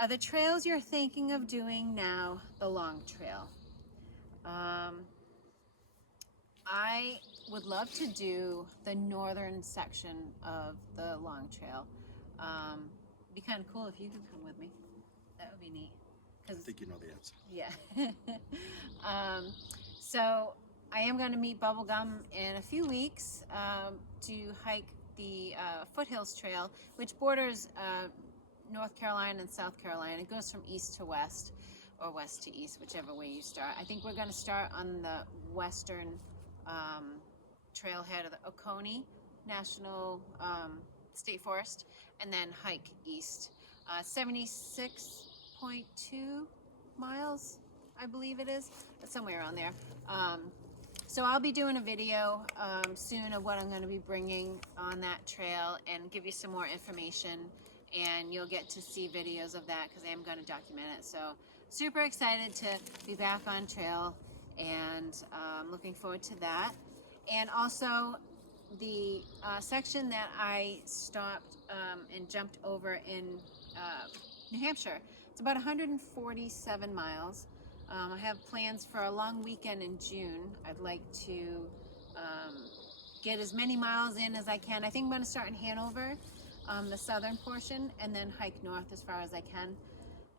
Are the trails you're thinking of doing now the long trail? I would love to do the northern section of the long trail. It'd be kind of cool if you could come with me. That would be neat. I think you know the answer. Yeah. So I am going to meet Bubblegum in a few weeks to hike the Foothills Trail, which borders North Carolina and South Carolina. It goes from east to west, or west to east, whichever way you start. I think we're going to start on the western trailhead of the Oconee National State Forest, and then hike east. 76.2 miles, I believe it is. It's somewhere around there. So I'll be doing a video soon of what I'm going to be bringing on that trail and give you some more information, and you'll get to see videos of that because I am going to document it. So super excited to be back on trail, and looking forward to that. And also the section that I stopped and jumped over in New Hampshire. It's about 147 miles. I have plans for a long weekend in June. I'd like to get as many miles in as I can. I think I'm going to start in Hanover, the southern portion, and then hike north as far as I can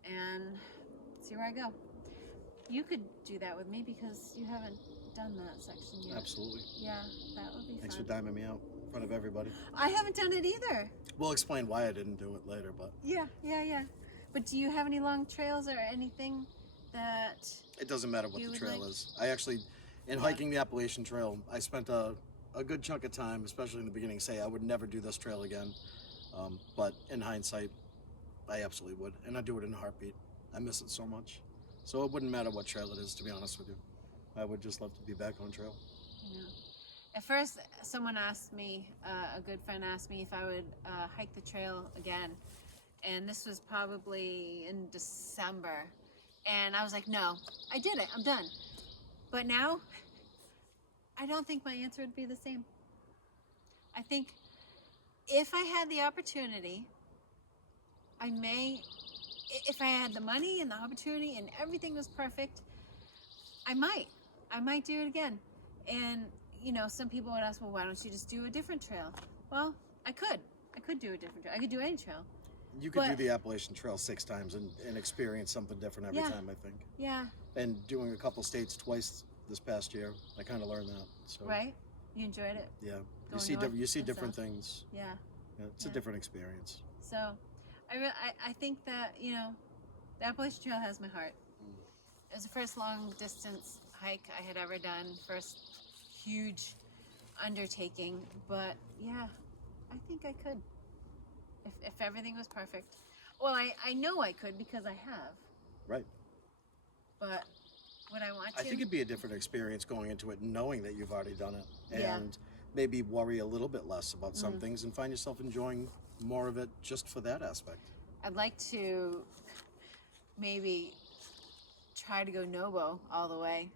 and see where I go. You could do that with me because you haven't done that section yet. Absolutely. Yeah, that would be Thanks fun. for diming me out in front of everybody. I haven't done it either. We'll explain why I didn't do it later, but... Yeah. But do you have any long trails or anything that... It doesn't matter what you the would trail like? is. I actually, in hiking the Appalachian Trail, I spent a good chunk of time, especially in the beginning, say I would never do this trail again. But in hindsight, I absolutely would. And I'd do it in a heartbeat. I miss it so much. So it wouldn't matter what trail it is, to be honest with you. I would just love to be back on trail. Yeah. At first, someone asked me, a good friend asked me if I would hike the trail again. And this was probably in December. And I was like, no, I did it. I'm done. But now, I don't think my answer would be the same. I think if I had the opportunity, I may, if I had the money and the opportunity and everything was perfect, I might do it again. And, you know, some people would ask, well, why don't you just do a different trail? Well, I could do a different trail. I could do any trail. You could do the Appalachian Trail 6 times and experience something different every time, I think. Yeah. And doing a couple states twice this past year, I kind of learned that. So. Right? You enjoyed it? Yeah. Going You see north different and south. things. Yeah. It's a different experience. So, I think that, you know, the Appalachian Trail has my heart. It was the first long distance hike I had ever done, first huge undertaking, but yeah, I think I could. If everything was perfect. Well, I know I could because I have. Right. But would I want to? I think it'd be a different experience going into it knowing that you've already done it. And Yeah. maybe worry a little bit less about some things and find yourself enjoying more of it just for that aspect. I'd like to maybe try to go Nobo all the way.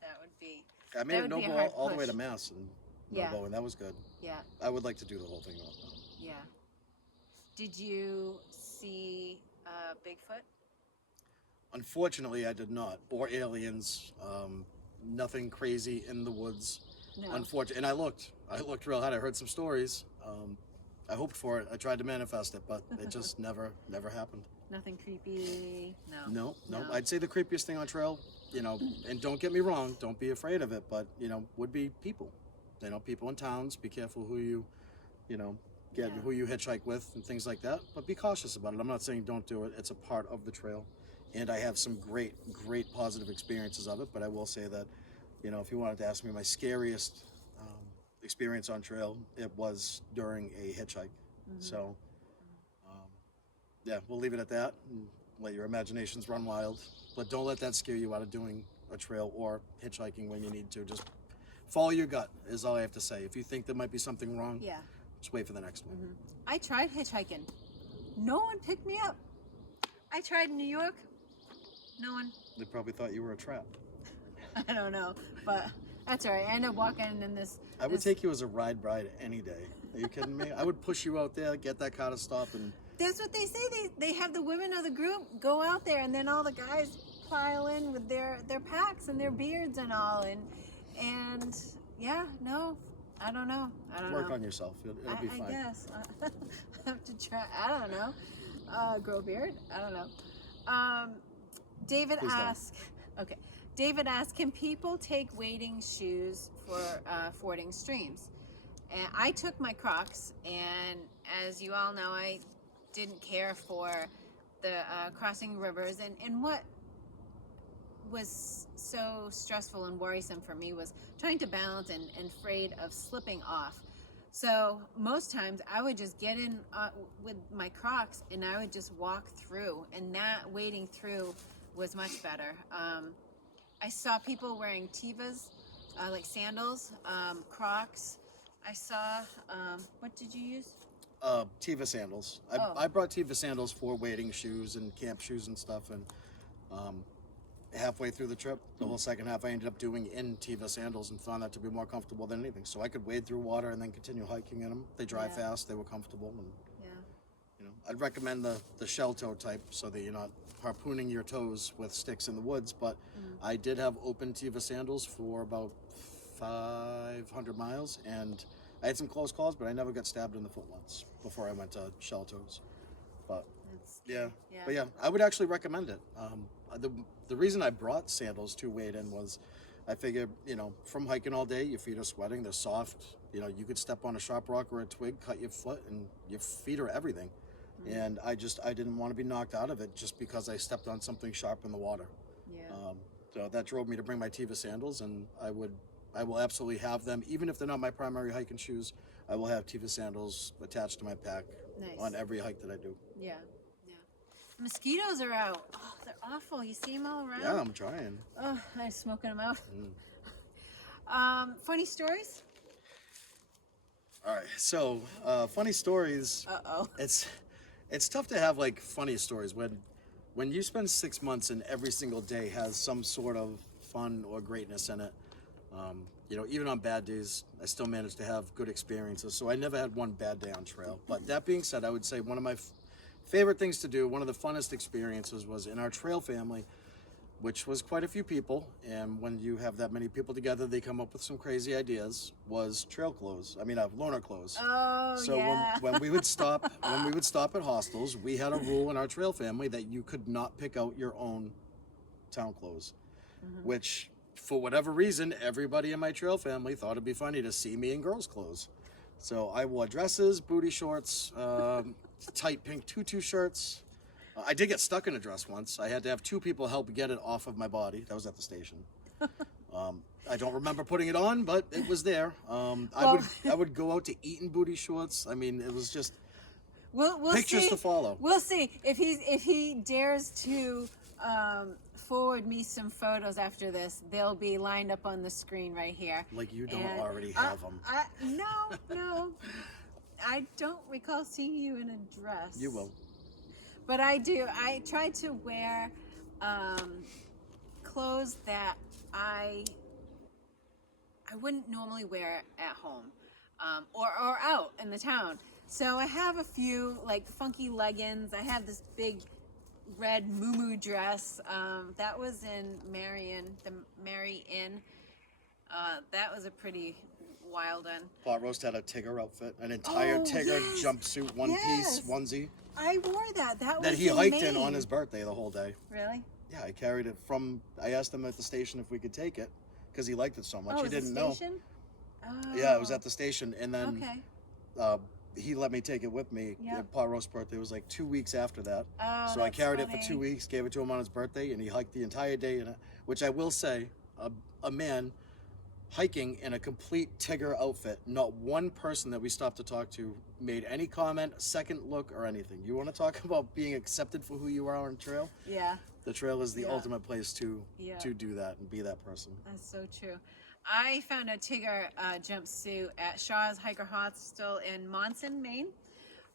That would be... I made it would be a Noble hard all the way to push. Mass and Yeah. Noble, and that was good. Yeah. I would like to do the whole thing though. Yeah. Did you see Bigfoot? Unfortunately, I did not. Or aliens. Nothing crazy in the woods. No. Unfortunately, and I looked real hard. I heard some stories. I hoped for it. I tried to manifest it, but it just never happened. Nothing creepy? No. No. I'd say the creepiest thing on trail, you know, and don't get me wrong, don't be afraid of it, but, you know, would be people. You know, people in towns, be careful who you who you hitchhike with and things like that, but be cautious about it. I'm not saying don't do it. It's a part of the trail. And I have some great positive experiences of it, but I will say that, you know, if you wanted to ask me my scariest experience on trail, it was during a hitchhike. So, yeah, we'll leave it at that and let your imaginations run wild. But don't let that scare you out of doing a trail or hitchhiking when you need to. Just follow your gut is all I have to say. If you think there might be something wrong, Yeah. just wait for the next one. I tried hitchhiking. No one picked me up. I tried in New York. No one. They probably thought you were a trap. I don't know, but that's all right. I ended up walking in this. I would take you as a ride bride any day. Are you kidding me? I would push you out there, get that car to stop, and That's what they say. They have the women of the group go out there, and then all the guys pile in with their packs and their beards and all, and yeah, no, I don't know. Work on yourself. It'll be fine. I guess I have to try. I don't know. Grow a beard. I don't know. David Please don't. asks. Okay. David asks, can people take wading shoes for fording streams? And I took my Crocs, and as you all know, I didn't care for the crossing rivers. And what was so stressful and worrisome for me was trying to balance and afraid of slipping off. So most times I would just get in with my Crocs and I would just walk through, and that wading through was much better. I saw people wearing Tevas, like sandals, Crocs. I saw, what did you use? Teva sandals. Oh. I brought Teva sandals for wading shoes and camp shoes and stuff, and halfway through the trip, the whole second half I ended up doing in Teva sandals and found that to be more comfortable than anything. So I could wade through water and then continue hiking in them. They dry fast, they were comfortable, and I'd recommend the shell toe type so that you're not harpooning your toes with sticks in the woods. But I did have open Teva sandals for about 500 miles, and I had some close calls, but I never got stabbed in the foot once before I went to shell toes. But yeah, I would actually recommend it. The reason I brought sandals to wade in was I figured, from hiking all day, your feet are sweating, they're soft. You could step on a sharp rock or a twig, cut your foot, and your feet are everything. And I didn't want to be knocked out of it just because I stepped on something sharp in the water. So that drove me to bring my Teva sandals, and I will absolutely have them, even if they're not my primary hiking shoes. I will have Teva sandals attached to my pack on every hike that I do. Yeah. Mosquitoes are out. Oh, they're awful. You see them all around? Yeah, I'm trying. Oh, I'm smoking them out. Funny stories? All right, so funny stories. Uh-oh. It's tough to have like funny stories when you spend 6 months and every single day has some sort of fun or greatness in it. Even on bad days, I still managed to have good experiences. So I never had one bad day on trail. But that being said, I would say one of my favorite things to do, one of the funnest experiences, was in our trail family, which was quite a few people. And when you have that many people together, they come up with some crazy ideas. Was trail clothes. Loner clothes. Oh, so yeah. when we would stop at hostels, we had a rule in our trail family that you could not pick out your own town clothes, which, for whatever reason, everybody in my trail family thought it'd be funny to see me in girls' clothes. So I wore dresses, booty shorts, tight pink tutu shirts. I did get stuck in a dress once. I had to have 2 people help get it off of my body. That was at the station. I don't remember putting it on, but it was there. I would go out to eat in booty shorts. It was just we'll pictures see. to follow. We'll see if he dares to forward me some photos after this. They'll be lined up on the screen right here. Like you don't already have them. No. I don't recall seeing you in a dress. You will. But I do. I try to wear clothes that I wouldn't normally wear at home or out in the town. So I have a few like funky leggings. I have this big red muumuu dress. That was in the Mary Inn. That was a pretty wild one. Pot Roast had a Tigger outfit, an entire Tigger jumpsuit, one-piece onesie. I wore that. That he hiked in on his birthday the whole day. Really? Yeah, I carried it I asked him at the station if we could take it because he liked it so much. Oh, he didn't know. Oh. Yeah, it was at the station, and then he let me take it with me. Yep. Pot Roast's birthday was like 2 weeks after that. Oh, so I carried it for funny. 2 weeks, gave it to him on his birthday, and he hiked the entire day in it, which I will say, a man hiking in a complete Tigger outfit, not one person that we stopped to talk to made any comment, second look, or anything. You want to talk about being accepted for who you are on trail? Yeah. The trail is the ultimate place to do that and be that person. That's so true. I found a Tigger jumpsuit at Shaw's Hiker Hostel in Monson, Maine.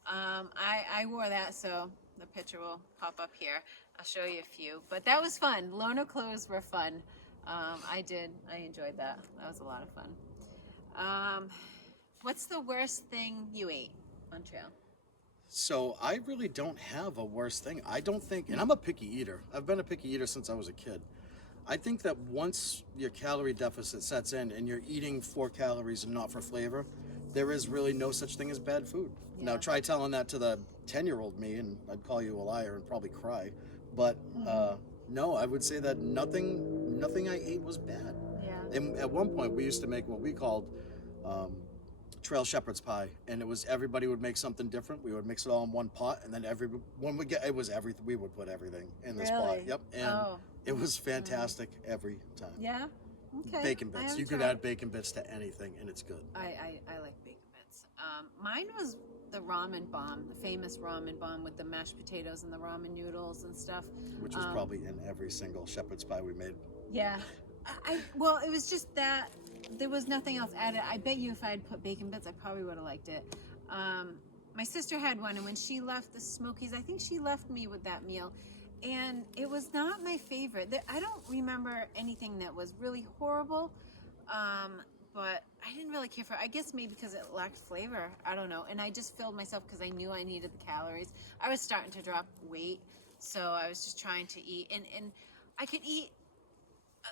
I wore that, so the picture will pop up here. I'll show you a few. But that was fun. Loner clothes were fun. I enjoyed that. That was a lot of fun. What's the worst thing you ate on trail? So I really don't have a worse thing. I don't think, and I'm a picky eater. I've been a picky eater since I was a kid. I think that once your calorie deficit sets in and you're eating for calories and not for flavor, there is really no such thing as bad food. Yeah. Now try telling that to the 10-year-old me, and I'd call you a liar and probably cry. But no, I would say that nothing I ate was bad. Yeah. And at one point, we used to make what we called um, trail shepherd's pie, and it was everybody would make something different. We would mix it all in one pot, and then everyone would get, it was everything. We would put everything in this pot. Really? Yep, and it was fantastic every time. Yeah. Okay. Bacon I bits. haven't You could tried. add bacon bits to anything, and it's good. I like bacon bits. Mine was the ramen bomb, the famous ramen bomb with the mashed potatoes and the ramen noodles and stuff. Which was probably in every single shepherd's pie we made. Yeah. Well, it was just that there was nothing else added. I bet you if I had put bacon bits, I probably would have liked it. My sister had one, and when she left the Smokies, I think she left me with that meal, and it was not my favorite. I don't remember anything that was really horrible, but I didn't really care for it. I guess maybe because it lacked flavor. I don't know. And I just filled myself because I knew I needed the calories. I was starting to drop weight, so I was just trying to eat, and I could eat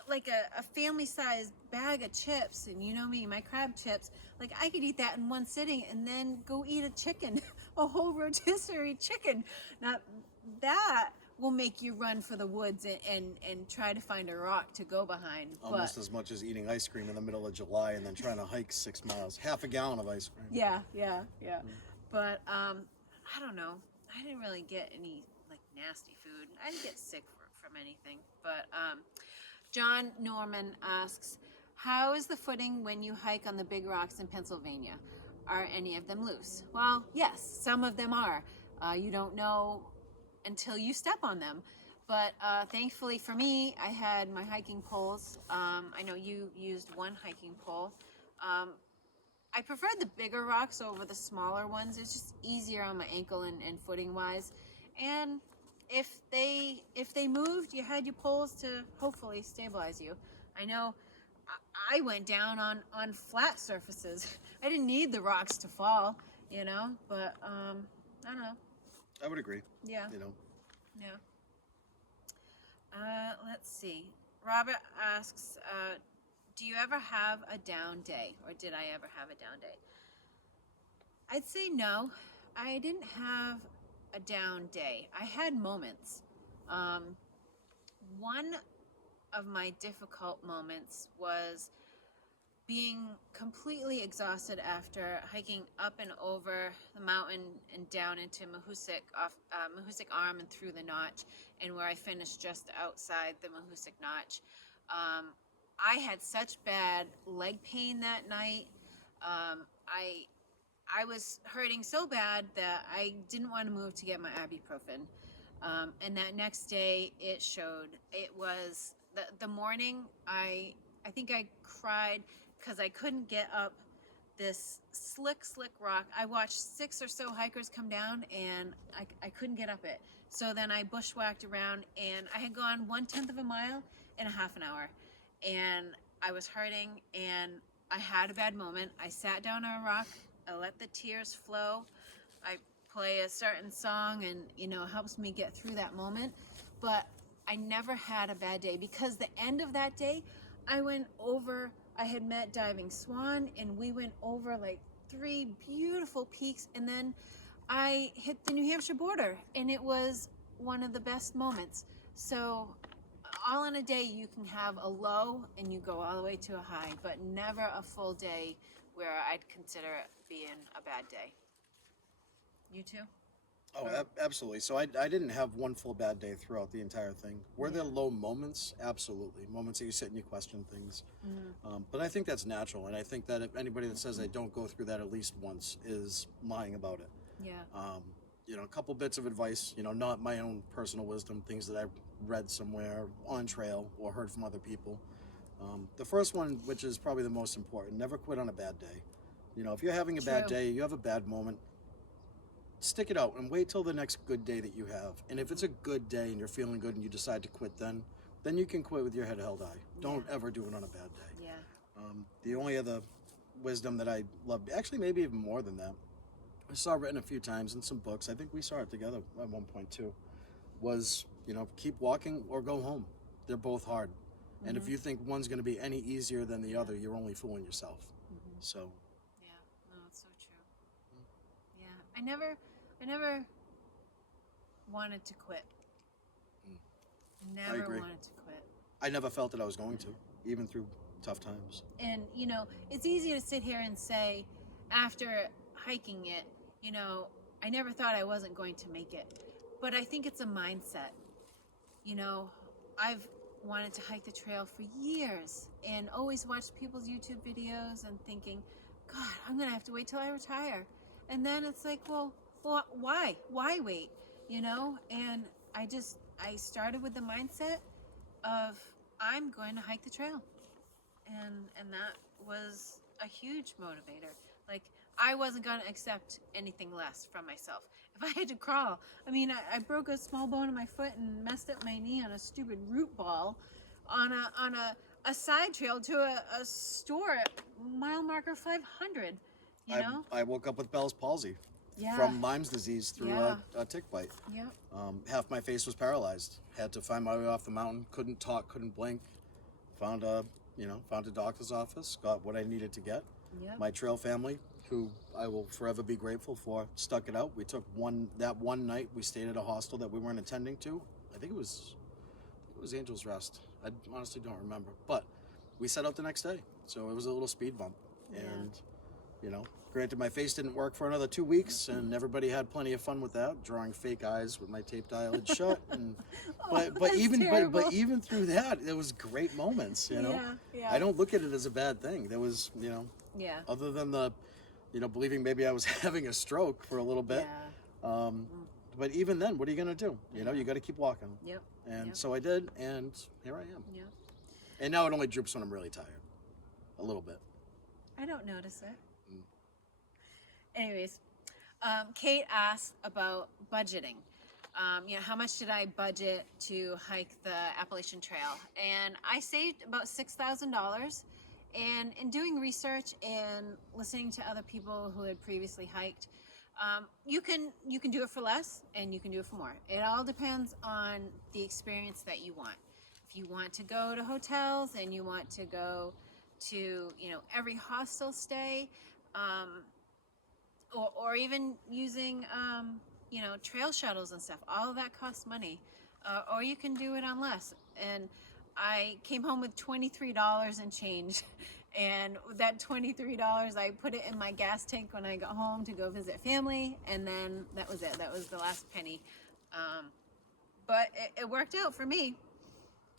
like a family-sized bag of chips, and you know me, my crab chips, like I could eat that in one sitting and then go eat a chicken, a whole rotisserie chicken. Now that will make you run for the woods and try to find a rock to go behind. Almost as much as eating ice cream in the middle of July and then trying to hike 6 miles, half a gallon of ice cream. Yeah. But I don't know, I didn't really get any like nasty food. I didn't get sick from anything, but John Norman asks, how is the footing when you hike on the big rocks in Pennsylvania? Are any of them loose? Well, yes, some of them are. You don't know until you step on them. But thankfully for me, I had my hiking poles. I know you used one hiking pole. I preferred the bigger rocks over the smaller ones. It's just easier on my ankle and footing wise. And if they moved, you had your poles to hopefully stabilize you. I know I went down on flat surfaces. I didn't need the rocks to fall, you know, but I don't know. I would agree. Yeah. You know. Yeah. Let's see. Robert asks, do you ever have a down day, or did I ever have a down day? I'd say no. I didn't have a down day. I had moments. One of my difficult moments was being completely exhausted after hiking up and over the mountain and down into Mahoosuc Arm and through the Notch, and where I finished just outside the Mahoosuc Notch. I had such bad leg pain that night. I was hurting so bad that I didn't want to move to get my ibuprofen. And that next day it showed. It was the morning, I think I cried because I couldn't get up this slick rock. I watched 6 or so hikers come down, and I couldn't get up it. So then I bushwhacked around, and I had gone 1/10 of a mile in a half an hour. And I was hurting, and I had a bad moment. I sat down on a rock. I let the tears flow. I play a certain song, and it helps me get through that moment. But I never had a bad day, because the end of that day, I had met Diving Swan, and we went over like 3 beautiful peaks, and then I hit the New Hampshire border, and it was one of the best moments. So all in a day, you can have a low and you go all the way to a high, but never a full day where I'd consider it being a bad day. You too? Oh, absolutely. So I didn't have one full bad day throughout the entire thing. Were there low moments? Absolutely. Moments that you sit and you question things. Mm-hmm. But I think that's natural. And I think that if anybody that says they don't go through that at least once is lying about it. Yeah. A couple bits of advice, not my own personal wisdom, things that I read somewhere on trail or heard from other people. The first one, which is probably the most important, never quit on a bad day. If you're having a bad day, you have a bad moment, stick it out and wait till the next good day that you have. And if it's a good day and you're feeling good and you decide to quit, then you can quit with your head held high. Don't ever do it on a bad day. Yeah. The only other wisdom that I loved, actually maybe even more than that, I saw written a few times in some books. I think we saw it together at one point too. Was, keep walking or go home. They're both hard. And if you think one's going to be any easier than the other, you're only fooling yourself. So. Yeah, no, it's so true. Yeah, I never wanted to quit. I Never agree. wanted to quit. I never felt that I was going to, even through tough times. And, it's easy to sit here and say, after hiking it, I never thought I wasn't going to make it. But I think it's a mindset. I've wanted to hike the trail for years and always watched people's YouTube videos and thinking, God, I'm going to have to wait till I retire. And then it's like, well, why? Why wait? And I started with the mindset of I'm going to hike the trail. And that was a huge motivator. Like, I wasn't going to accept anything less from myself. If I had to crawl, I broke a small bone in my foot and messed up my knee on a stupid root ball on a side trail to a store at mile marker 500, I woke up with Bell's palsy Yeah. from Lyme's disease through Yeah. a tick bite. Yep. Half my face was paralyzed. Had to find my way off the mountain. Couldn't talk, couldn't blink. Found a doctor's office. Got what I needed to get. Yep. My trail family, who I will forever be grateful for, stuck it out. We took one night. We stayed at a hostel that we weren't attending to. I think it was Angel's Rest. I honestly don't remember. But we set out the next day. So it was a little speed bump. Yeah. And, granted, my face didn't work for another 2 weeks, and everybody had plenty of fun with that, drawing fake eyes with my taped eyelids shut. And but even through that, there was great moments. Yeah. I don't look at it as a bad thing. There was, Yeah. other than the, believing maybe I was having a stroke for a little bit. Yeah. But even then, what are you gonna do? You got to keep walking. Yep. And Yep. so I did, and here I am. Yep. And now it only droops when I'm really tired, a little bit. I don't notice it. Anyways, Kate asked about budgeting. How much did I budget to hike the Appalachian Trail? And I saved about $6,000. And in doing research and listening to other people who had previously hiked, you can do it for less and you can do it for more. It all depends on the experience that you want. If you want to go to hotels and you want to go to every hostel stay, or even using trail shuttles and stuff, all of that costs money, or you can do it on less. And I came home with $23 and change, and that $23 I put it in my gas tank when I got home to go visit family, and then that was it. That was the last penny. But it worked out for me.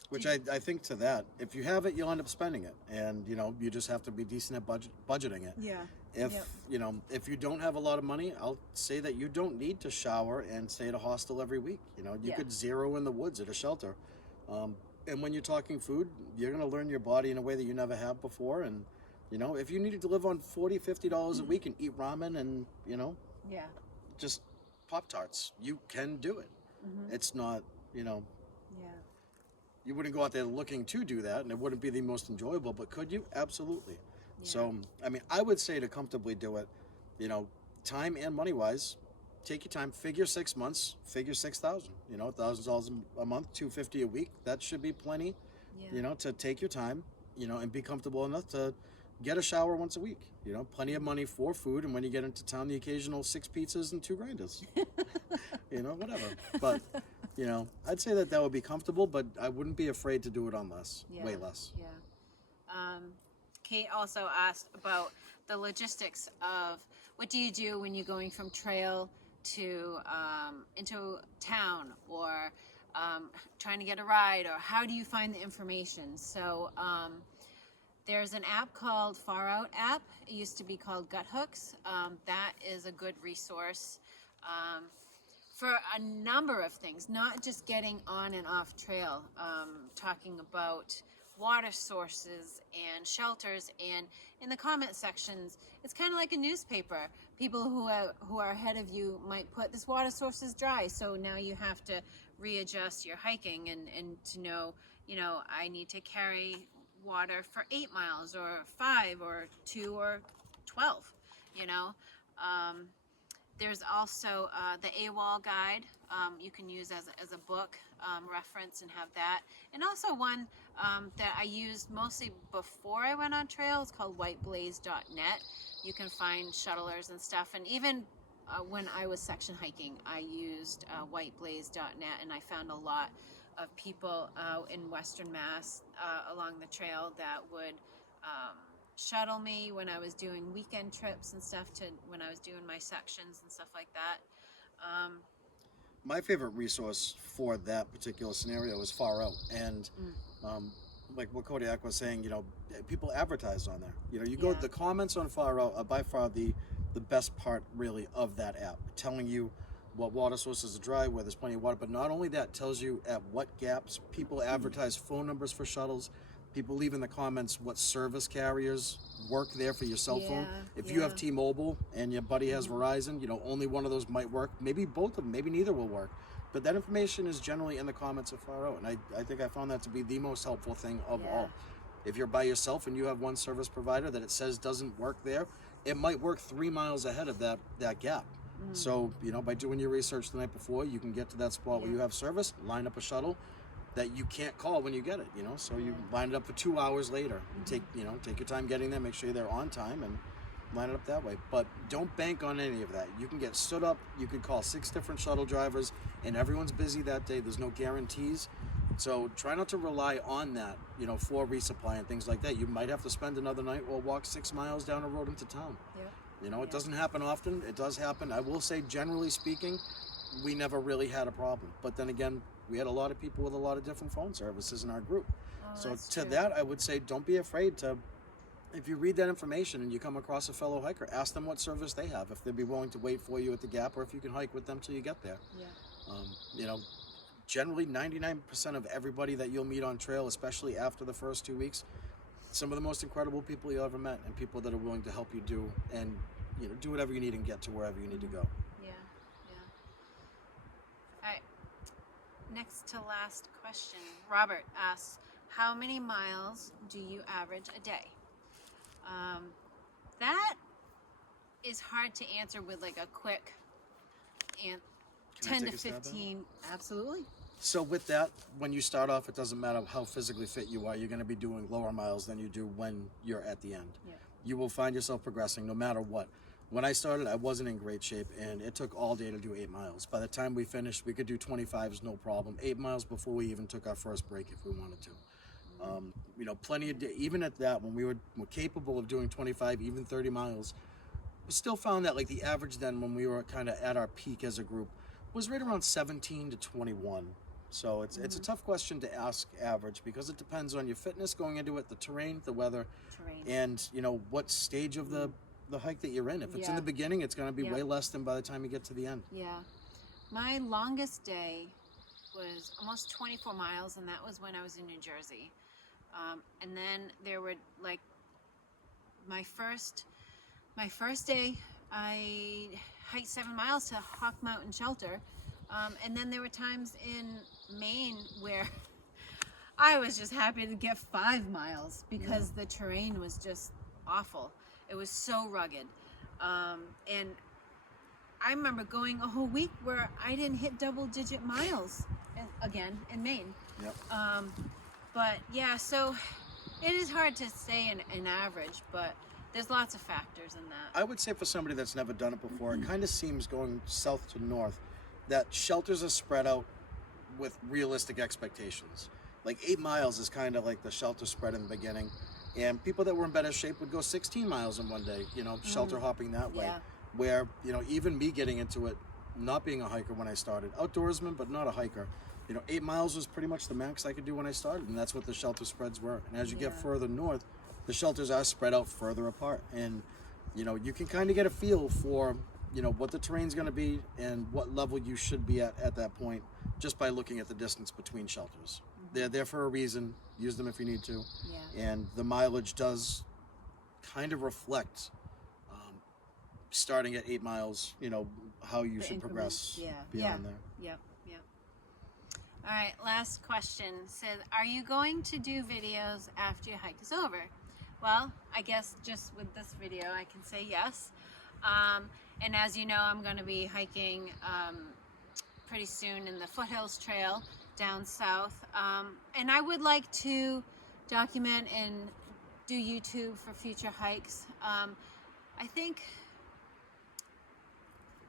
Which I think to that, if you have it, you'll end up spending it, and you just have to be decent at budgeting it. Yeah. If Yep. if you don't have a lot of money, I'll say that you don't need to shower and stay at a hostel every week. You Yeah. could zero in the woods at a shelter. And when you're talking food, you're going to learn your body in a way that you never have before. And if you needed to live on $40, $50 a week and eat ramen and Yeah. just Pop-Tarts, you can do it. It's not Yeah. you wouldn't go out there looking to do that, and it wouldn't be the most enjoyable, but could you? Absolutely. Yeah. So, I would say to comfortably do it, time and money-wise, take your time, figure 6 months, figure 6,000, $1,000 a month, $250 a week. That should be plenty, Yeah. to take your time, and be comfortable enough to get a shower once a week, plenty of money for food. And when you get into town, the occasional 6 pizzas and 2 grinders, whatever. But, I'd say that would be comfortable, but I wouldn't be afraid to do it on less, Yeah. way less. Yeah. Kate also asked about the logistics of what do you do when you're going from trail to into town, or trying to get a ride, or how do you find the information? So there's an app called Far Out app. It used to be called Gut Hooks. That is a good resource for a number of things, not just getting on and off trail, talking about water sources and shelters, and in the comment sections, it's kind of like a newspaper. People who are ahead of you might put, this water source is dry, so now you have to readjust your hiking and to know, I need to carry water for 8 miles or 5 or 2 or 12, There's also the AWOL guide you can use as a book reference and have that. And also one that I used mostly before I went on trail is called whiteblaze.net. You can find shuttlers and stuff. And even when I was section hiking, I used whiteblaze.net, and I found a lot of people out in Western Mass along the trail that would shuttle me when I was doing weekend trips and stuff, to when I was doing my sections and stuff like that. My favorite resource for that particular scenario is Far Out, and like what Kodiak was saying, you know, people advertise on there. You know, you go, the comments on Far Out are by far the best part really of that app, telling you what water sources are dry, where there's plenty of water. But not only that, tells you at what gaps people advertise phone numbers for shuttles. People leave in the comments what service carriers work there for your cell phone. If you have T-Mobile and your buddy has Verizon, you know, only one of those might work. Maybe both of them, maybe neither will work. But that information is generally in the comments of Far Out. And I think I found that to be the most helpful thing of all. If you're by yourself and you have one service provider that it says doesn't work there, it might work 3 miles ahead of that gap. So, you know, by doing your research the night before, you can get to that spot where you have service, line up a shuttle that you can't call when you get it, you know, so you line it up for 2 hours later. Take your time getting there, make sure you're there on time, and line it up that way. But don't bank on any of that. You can get stood up, you could call 6 different shuttle drivers, and everyone's busy that day. There's no guarantees. So try not to rely on that, you know, for resupply and things like that. You might have to spend another night or walk 6 miles down a road into town. You know, it doesn't happen often. It does happen. I will say, generally speaking, we never really had a problem. But then again, we had a lot of people with a lot of different phone services in our group. So to that, I would say, don't be afraid to, if you read that information and you come across a fellow hiker, ask them what service they have, if they'd be willing to wait for you at the gap, or if you can hike with them till you get there. You know, generally 99% of everybody that you'll meet on trail, especially after the first 2 weeks, some of the most incredible people you ever met, and people that are willing to help you do, and you know, do whatever you need and get to wherever you need to go. All right, next to last question. Robert asks, how many miles do you average a day? That is hard to answer with like a quick 10 to 15. Absolutely. So with that, when you start off, it doesn't matter how physically fit you are, you're going to be doing lower miles than you do when you're at the end. You will find yourself progressing no matter what. When I started, I wasn't in great shape, and it took all day to do 8 miles. By the time we finished, we could do 25s, no problem. 8 miles before we even took our first break if we wanted to. You know, plenty of, even at that, when we were capable of doing 25, even 30 miles, we still found that like the average then, when we were kind of at our peak as a group, was right around 17 to 21. So it's a tough question to ask average, because it depends on your fitness going into it, the terrain, the weather, and you know what stage of the hike that you're in. If it's in the beginning, it's going to be way less than by the time you get to the end. My longest day was almost 24 miles, and that was when I was in New Jersey. And then there were like my first day, I hiked 7 miles to Hawk Mountain Shelter. And then there were times in Maine where I was just happy to get 5 miles because the terrain was just awful. It was so rugged. And I remember going a whole week where I didn't hit double-digit miles again in Maine. But yeah, so it is hard to say an average, but there's lots of factors in that. I would say for somebody that's never done it before, it kind of seems, going south to north, that shelters are spread out with realistic expectations. Like 8 miles is kind of like the shelter spread in the beginning, and people that were in better shape would go 16 miles in one day, you know, shelter hopping that way. Where, you know, even me getting into it, not being a hiker when I started, outdoorsman but not a hiker, you know, 8 miles was pretty much the max I could do when I started, and that's what the shelter spreads were. And as you get further north, the shelters are spread out further apart, and you know, you can kind of get a feel for, you know, what the terrain's going to be and what level you should be at that point, just by looking at the distance between shelters. They're there for a reason. Use them if you need to. And the mileage does kind of reflect, starting at 8 miles, you know, how you should progress beyond there. All right, last question says, are you going to do videos after your hike is over? Well, I guess just with this video, I can say yes. And as you know, I'm going to be hiking pretty soon in the Foothills Trail down south. And I would like to document and do YouTube for future hikes. I think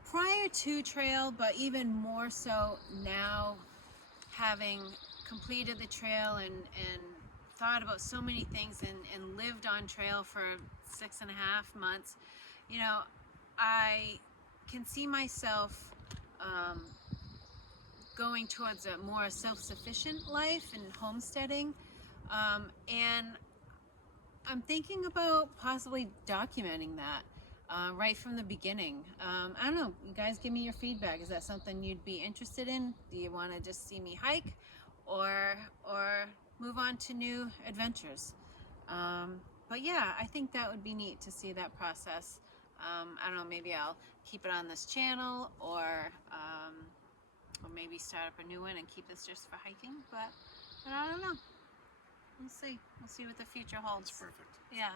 prior to trail, but even more so now, having completed the trail and thought about so many things and lived on trail for 6.5 months, you know, I can see myself going towards a more self-sufficient life and homesteading, and I'm thinking about possibly documenting that right from the beginning. I don't know, you guys give me your feedback. Is that something you'd be interested in? Do you want to just see me hike or move on to new adventures? But yeah, I think that would be neat to see that process. I don't know, maybe I'll keep it on this channel or maybe start up a new one and keep this just for hiking, but I don't know. We'll see. We'll see what the future holds. That's perfect. Yeah.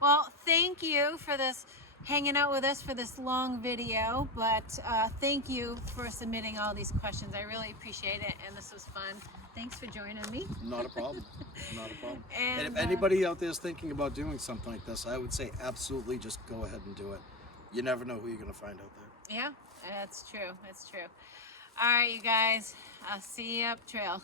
Well, thank you for this, hanging out with us for this long video, but thank you for submitting all these questions. I really appreciate it, and this was fun. Thanks for joining me. Not a problem. Not a problem. And if anybody out there is thinking about doing something like this, I would say absolutely just go ahead and do it. You never know who you're going to find out there. Yeah, that's true. That's true. All right, you guys. I'll see you up trail.